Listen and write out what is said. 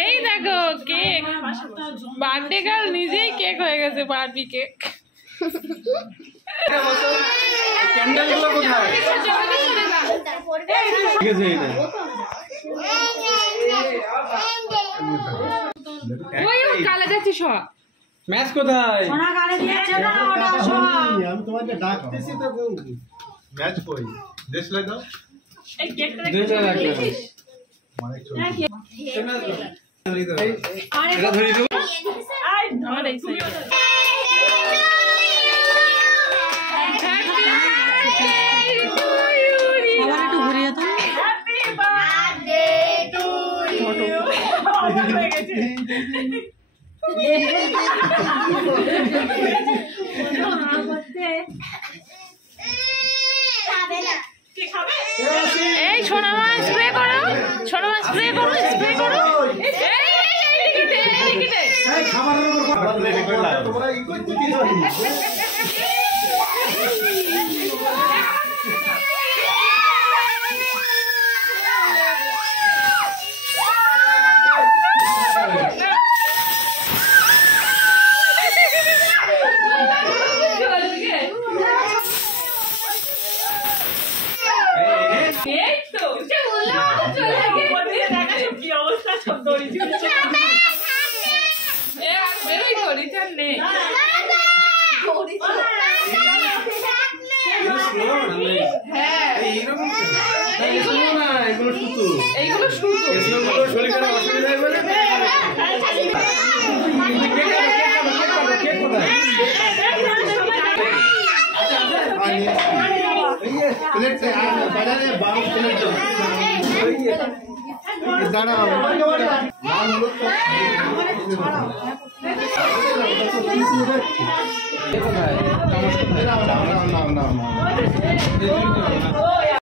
এই দেখো cake, birthday girl নিজেই কেক হয়ে গেছে, বারবি কেক। ক্যান্ডেলগুলো কোথায়? ঠিক আছে এটা। ওই কালা যাচ্ছি সব। ম্যাচ কোথায়? সোনা গালে দিয়েছে না ওটা সব। আমি তোমাকে ডাকতেছি তো বন্ধু। ম্যাচ কই? দেশ লাই দাও। এই কেকটা দুইটা রাখো। মানে চল। এটা ধরে দেব। আই ধর এই সাইড। আবার একটু ঘুরিয়ে দাও। Happy birthday to you. হয়ে গেছে। এই সোনামা স্প্রে করো, সোনামা স্প্রে করো, স্প্রে করো। এই খাবারের উপর কথা বলে কইলা তোমরা ই কইতে কি জানি এইগুলো শুধু শরীরের অসুবিধা হয় বলে কেক কোথায়? प्लेट से बड़ा ने बाउंस प्लेट दाना नाम लोग কোথায়? ना ना ना ना